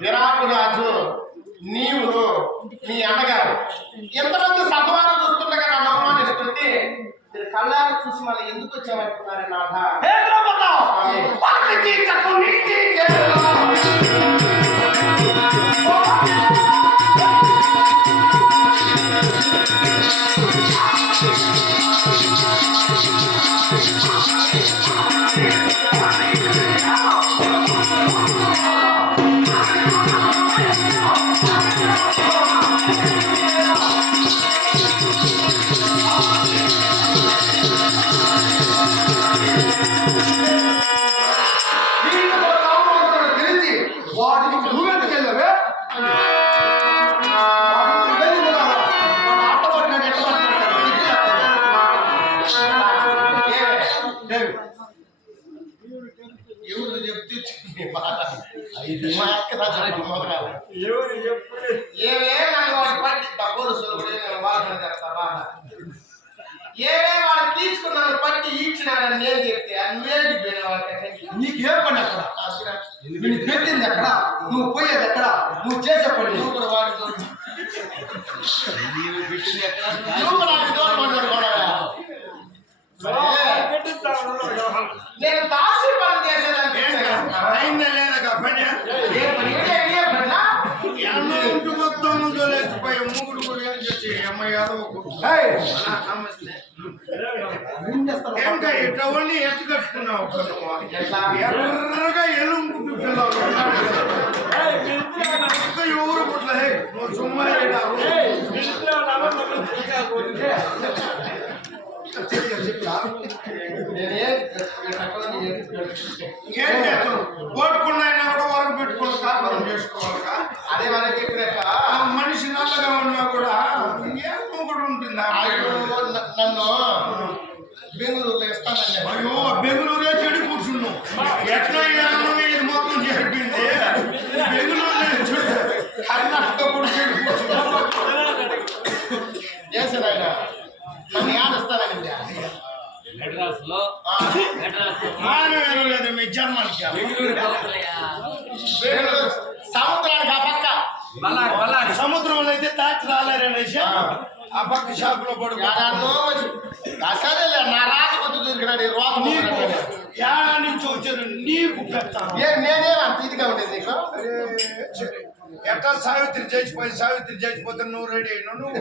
విరాట్ రాజు నీవు నీ అన్నగారు ఎంతమంది సభవారు చూస్తుండగా నన్ను అవమానిస్తుంటే మీరు కళ్ళారా చూసి మళ్ళీ ఎందుకు వచ్చామనుకున్నారు నాథ? చెప్తే మా అక్క ఏమే నన్ను వాడు పట్టి పోలీసులు కూడా వాళ్ళని చెప్తా బాగా ఏమే వాడు తీసుకున్నాను పట్టి ఈడ్చినాడని నేను చెప్తే నువ్వేంటి పోయిన వాళ్ళకి నీకేం పని అక్కడ నేను పెట్టింది అక్కడ నువ్వు పోయేది ఎక్కడ నువ్వు చేసే పని నువ్వు కూడా వాడి నువ్వు నాకు దూరం పడ్డాడు కూడా నేను దాసి పని చేసేదాన్ని మొత్తం ముందు లేకపోయి మూగుడు కూడా ఏం చేసి అమ్మాయి ఇట్లా వండి ఎత్తు కట్టుకున్నావు ఎర్రగా ఎలుగుంటు పిల్లలు ఎవరు పుట్ల నువ్వు సుమ్మా ఓటుకున్నాయినా కూడా వరకు పెట్టుకుని కాపురం చేసుకోవాలి అదే మనకి చెప్పినట్ట మనిషి నల్లగా ఉన్నా కూడా ఏమో కూడా ఉంటుందా నన్ను బెంగళూరులో ఇస్తానండి అయ్యో బెంగళూరే చెడు కూర్చున్నావు ఎట్లా ఇది మొత్తం చెప్పింది బెంగళూరులో చెడు కర్ణాటక కూడా చెడు కూర్చున్నావు చేసారాయన నన్ను ఆడిస్తానండి మీ జన్మనికి సముద్రానికి ఆ పక్క సముద్రంలో అయితే తాచి రాలేరనేసి ఆ పక్క షాపులో సరేలే నా రాకపోతే దొరికినాడు ఏడా నుంచి వచ్చాను నీకు పెడతాను నేనేమంత ఇదిగా ఉండేది నీకు ఎట్లా సావిత్రి చచ్చిపోతే నువ్వు రెడీ అయినా నువ్వు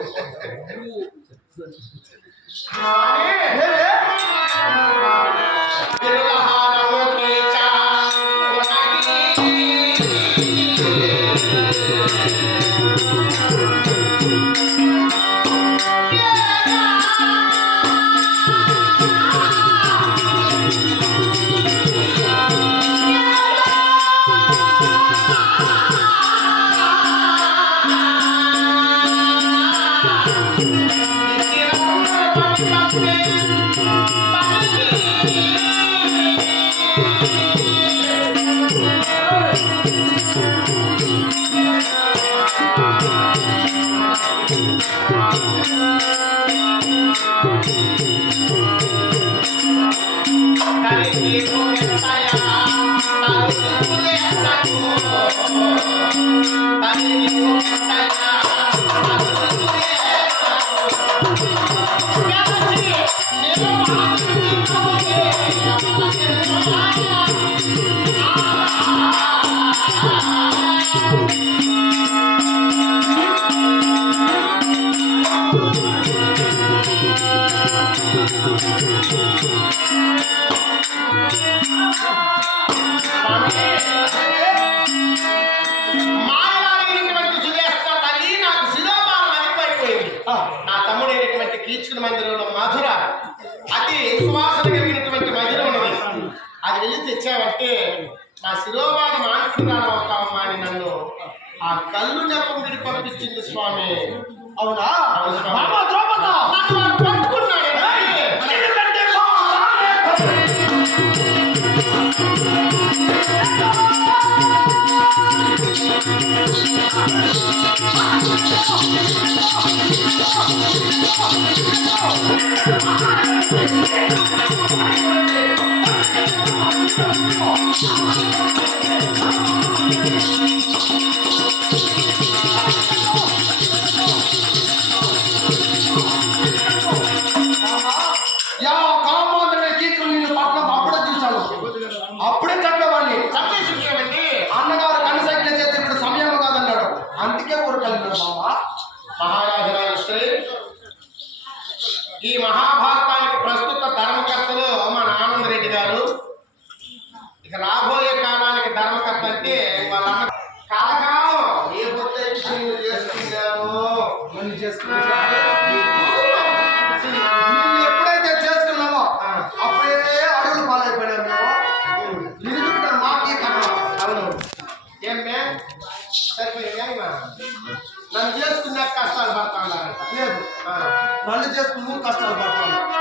నా తమ్ముడైనటువంటి కీచుకుని మందిరంలో మధుర అతి సువాసన కలిగినటువంటి మందిరం ఉన్నది అది వెళ్ళి తెచ్చావంటే నా శిరోభాగం మానుకున్నాను అవుతామమ్మా అని నన్ను ఆ కళ్ళు నెప్పం విడి పంపించింది స్వామి అవునా పట్టుకున్నాడు అప్పుడే చెప్పేవాడిని చంపేసి అన్నగారు కనసంఖ్య చేసి ఇప్పుడు సమయం కాదన్నాడు అందుకే ఊరుకెళ్ళినాడు మామ మహారాజరాజశ్రీ ఈ మహాభారతానికి ప్రస్తుత ధర్మకర్తలు మన ఆనందరెడ్డి గారు ఇక రాబోయే కాలానికి ధర్మకర్త అంటే వాళ్ళ అన్న కాలకాలం ఏ పొద్దు చేసుకున్నాను ఎప్పుడైతే చేసుకున్నామో అప్పుడే అడుగులు పాలైపోయాము మేము మాకే అవును ఏమే సరిపోయింది నన్ను చేసుకున్నా కష్టాలు పడతా ఉన్నారంట లేదు నన్ను చేసుకుని కష్టాలు పడతా ఉన్నా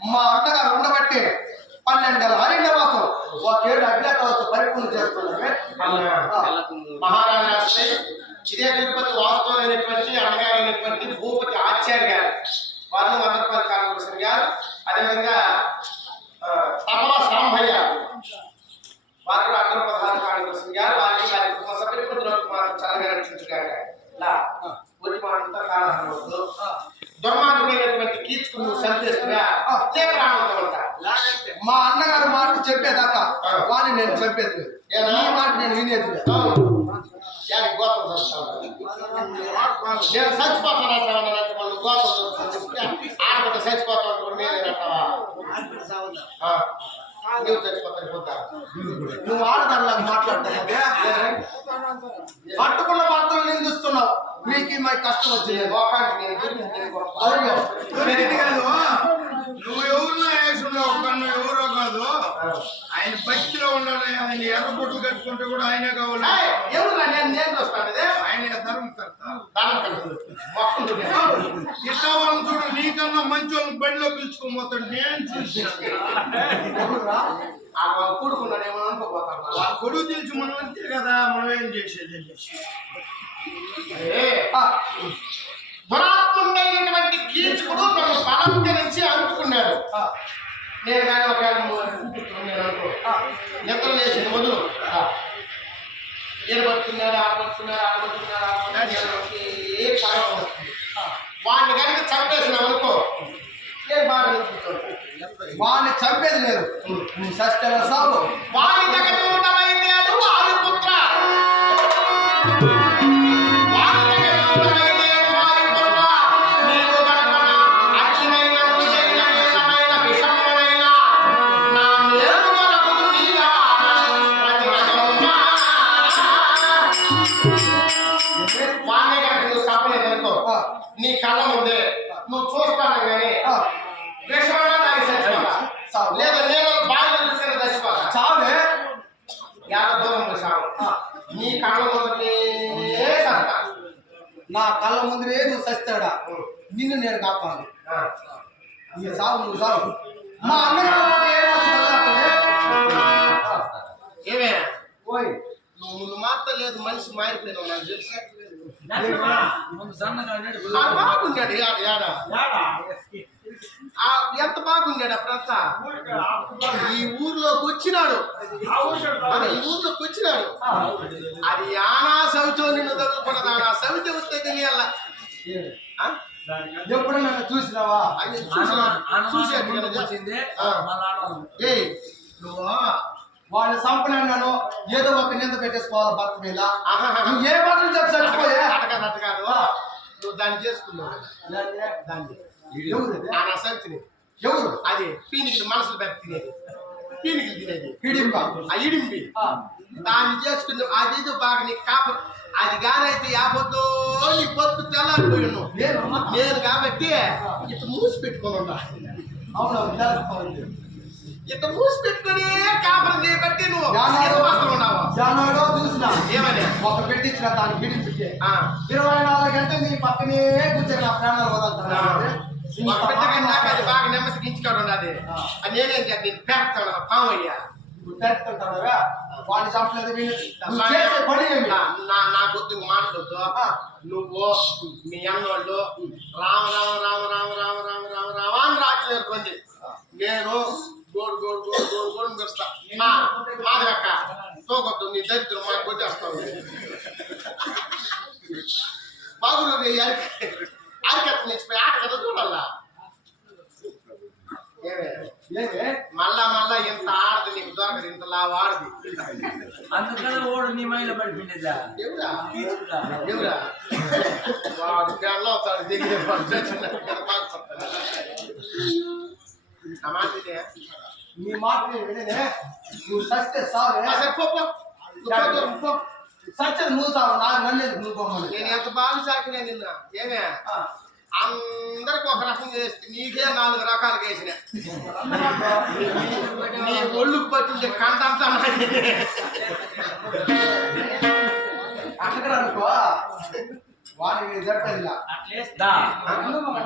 మా అన్నగారు ఉండబట్టి 12 ఏళ్ళ అరణ్యవాసం ఒకేళ్ళు అజ్ఞాతవాసం పరిపూర్ణ చేస్తున్నామే. మహారాజు ఇదే తిరుపతి వాస్తవమైనటువంటి అన్నగారైనటువంటి భూపతి ఆచార్య గారు, వారు మదనపల్లి కాళకృష్ణ గారు, అదేవిధంగా తపల సాంభయ్య వారు కూడా అక్కడ ప్రధాన కాళకృష్ణ గారు, వారికి వారి కుటుంబ సభ్యులు చల్లగా రక్షించుగాక. ఇలా వచ్చి మాటంతా కాలవద్దు. దుర్మార్గుడైనటువంటి కీచుకుని సంతేస్తుగా మా అన్నగారు మాట చెప్పేదాకా వాడిని నేను చెప్పేది ఈ మాట నేను వినేది. నేను చచ్చిపోతాను ఆడబట్ట చచ్చిపోతా నువ్వు చచ్చిపోతాను పోతా. నువ్వు ఆడదానిలాగా మాట్లాడతావు, పట్టుకున్న మాత్రం నిందిస్తున్నావు. మీకు మా కష్టం వచ్చింది. నువ్వు ఎవరినో వేసున్నావు, కన్ను ఎవరో కాదు. ఆయన భక్తిలో ఉండాలి. ఆయన ఎర్రబొట్లు కట్టుకుంటే కూడా ఆయనే కావాలి. ఎవరు నేను చూస్తాను ఆయన ధర్మకర్త. ఇట్లా వాళ్ళని చూడు, నీకన్నా మంచి వాళ్ళని బడిలో పిలుచుకోబోతాడు. నేను చూసి కూడుకున్నాడు ఏమో అనుకోపోతాను. వాళ్ళ కొడుకు తెలిసి మనం అంతే కదా, మనం ఏం చేసేది. దురాత్ముడైనటువంటి కీచుకుడు నన్ను బలంకరించి అనుకున్నాడు. నేను కానీ ఒక నిద్ర లేచిన మొదలు ఏర్పడుతున్నాడు ఏ పరం వస్తుంది. వాడిని కనుక చంపేసినాం అనుకో నేను బాగా నిలుపుతాను. వాడిని చంపేది లేదు, నువ్వు సస్టల సాగు. వాడి దగ్గర ఉండమైతే ఆదిపుత్ర నా కళ్ళ ముందరే నువ్వు చస్తాడా నిన్ను నేను కాపాను నీ సాగు నువ్వు సాగు మా అన్నగారు ఏమే పోయి నువ్వు మాత్రం లేదు మనిషి మారిపోయినావు నాకు తెలుసు బాగున్నాడు ఎంత బాగున్నాడు అప్పుడంతా ఈ ఊర్లోకి వచ్చినాడు అది ఆనా సవితో నిన్ను తగ్గుకున్నది ఆనా సవిత వస్తే తెలియాల ఎప్పుడు నన్ను చూసినావా ఏ నువ్వు వాళ్ళు సంపన్నాను ఏదో ఒక నింద పెట్టేసుకోవాలి భర్త మీద నువ్వు ఏ మాటలు చెప్పి చచ్చిపోయా అట్ట కాదు నువ్వు దాన్ని చేసుకున్నావు దాన్ని ఆనా సవితిని ఎవరు అది పీనికి మనసులు పెట్టి తినేది పీనికి తినేది హిడింప ఇడింపి దాన్ని చేసుకున్నావు అది బాగా నీకు కాపు అది కానైతే యాభతో నీ బతుకు తెల్లారిపోయి ఉన్నావు నేను కాబట్టి ఇట్లా మూసి పెట్టుకొని ఉన్నా అవును ఇట్లా మూసి పెట్టుకొని కాపురం చేయబట్టి నువ్వు ఉన్నావు జానాలో చూసినా ఏమని ఒక పెట్టించిన దాన్ని హిడింపితే 24 గంటలు నీ పక్కనే కూర్చొని నా ప్రాణాలు వదలుతాను నాకు అది బాగా నెమ్మది గించుకోవడం ఉన్నది అది నేనేం చెప్పి పేస్తాను పామయ్యా వాడిని చంపలేదు నా కొద్ది మాట్లాడద్దు నువ్వు మీ అన్నోళ్ళు రామ రామ రామ రామ రామ రామ రామ రామ అని రాత్రి నేర్చుకోండి నేను గోడు గోడు గోడు గోడు గోడు పెడతా మాదక్క తోకొద్దు నీ దరిద్రం మాకు కొట్టేస్తావు బాగుండు అరికత్త నేర్చిపోయి ఆట కదా చూడాలా మళ్ళా మళ్ళా ఇంత ఆడదు నీకు దొరకదు ఇంతలా వాడది అందుకనే ఓడు నీ మైలో పడిపోయిందా ఎవరా వాడు పెళ్ళ అవుతాడు దిగిన నీ మాట విననే నువ్వు సస్తే సావే సచ్చని నువ్వు సావు నన్ను నువ్వు పోమని నేను ఎంత బాగా సాకినా నిన్న ఏమే అందరికి ఒక రకం చేస్తే నీకే 4 రకాలు వేసిన నీ ఒళ్ళుకు పట్టింది కంటంతా అక్కడ అనుకో వాడిని జరపదిలా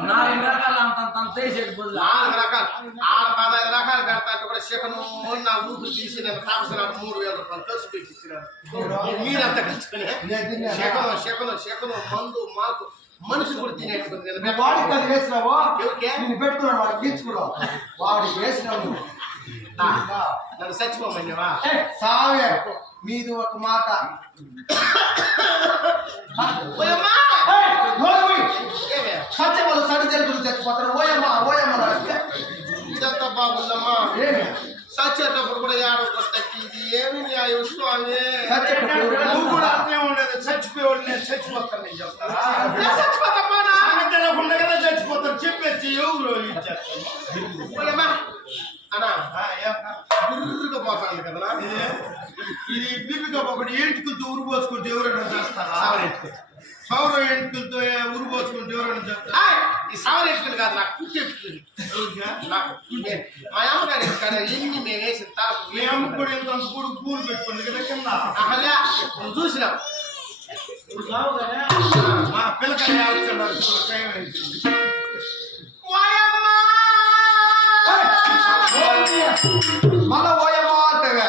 4 రకాలు అంత 4 రకాలు 15 రకాలు పెడతా అంటే కూడా చికెను నా ఊపిరి తీసి నేను తాపసినాడు 3000 రూపాయలు ఖర్చు పెట్టి ఇచ్చినాడు మీరంతా కలుసుకునే చికెను మందు మాకు మనుషులు కూడా తినేట్టుకుంది వాడికి అది వేసినావు నేను పెట్టుకున్నాడు వాడికి తీర్చుకున్నావు వాడికి వేసినావు నన్ను చచ్చిపోమన్నావా సావే మీది ఒక మాట సత్య వాళ్ళు సడి జరుగుతుంది చచ్చిపోతారు ఓయమ్మా ఓయమ్మ ఇదంతా బాగుందమ్మా సచ్చేటప్పుడు కూడా ఇది ఏమి న్యాయం స్వామి నువ్వు కూడా అట్లే ఉండదు చచ్చిపోయేవాళ్ళు నేను చచ్చిపోతాను నేను చెప్తాను కదా చచ్చిపోతాను చెప్పేసి ఎవరు ఇచ్చేస్తాను అన్నా బిర్రుగా పోతాను కదా ఇది బిర్రుగా ఒకటి ఏంటికలతో ఊరు పోసుకుంటే ఎవరైనా చేస్తారా సౌర ఎంటుకలతో ఊరు పోసుకుంటే ఎవరైనా చేస్తారా ఈ సవర ఎంటుకలు కాదు నాకు కుట్టి ఎంటుకలు నాకు మా అమ్మగారు ఇక్కడ ఎన్ని మేము వేసిన తాకు మీ అమ్మ కూడా ఎంత కూడా పూలు పెట్టుకుంది కదా కింద అహల్యా నువ్వు చూసినావు మా పిల్లకాయ మళ్ళా ఓయమ్మా అంటగా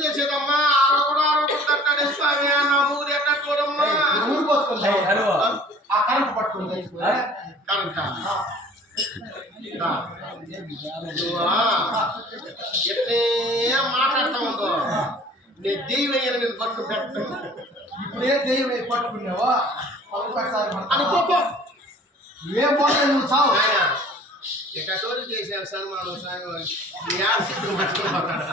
చేసేదమ్మా ఆరోగ్య స్వామి నా మూడు ఎట్లా చూడమ్మా ఊరు పోసుకుంటా ఆ కరెంట్ పట్టుకుంది కరెంట్ ఎట్లే మాట్లాడుతా ఉందో నేను దెయ్యం నేను పట్టు పెట్టాను ఇప్పుడే దెయ్యం పట్టుకున్నావా అనుకో ఏం పోతే నువ్వు చావు ఆయన ఎక్కడోళ్ళు చేశాను సన్మానం సాయం పట్టుకున్నాడు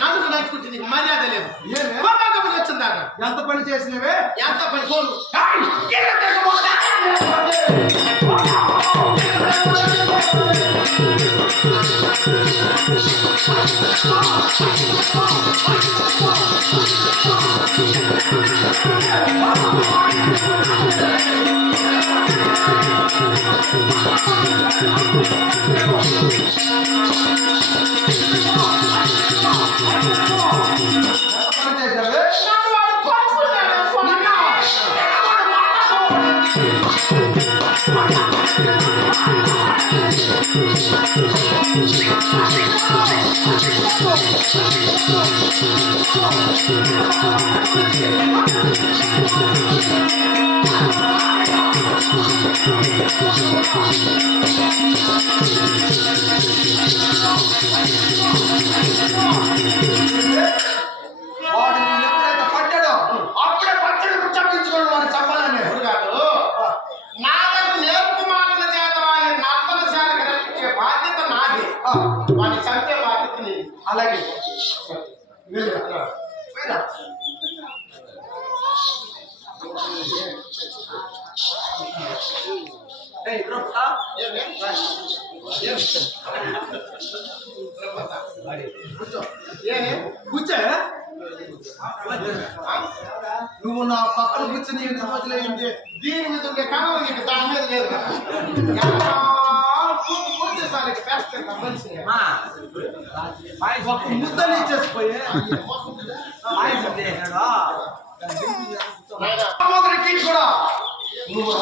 నన్ను నడుచుకుంటే నీకు మర్యాద లేదు వచ్చిందా ఎంత పని చేసినవే ఎంత పని కోరు వాడు నిన్ను ఎప్పుడైతే పట్టాడో అప్పుడే పచ్చడి గుర్తించుకోండి వాడు చెప్పాలని కాదు నాగకు నేర్పు మాటల చేత వాడిని నర్తనశాలకు రక్షించే బాధ్యత నాది. వాడిని చంపే బాధ్యత నీది. అలాగే వెళ్ళిరా. వెళ్ళిరా. ఏయ్, ప్రభుత్వ. కూర్చో. నువ్వు నా పక్కన కూర్చొని ఎంత రోజులైంది? దీని మీద ఉండే కాలం నీకు దాని మీద లేదు కదా. పూర్తిసారి పేస్తాను మనిషి. ఒక ముద్దలు ఇచ్చేసిపోయి కూడా నువ్వు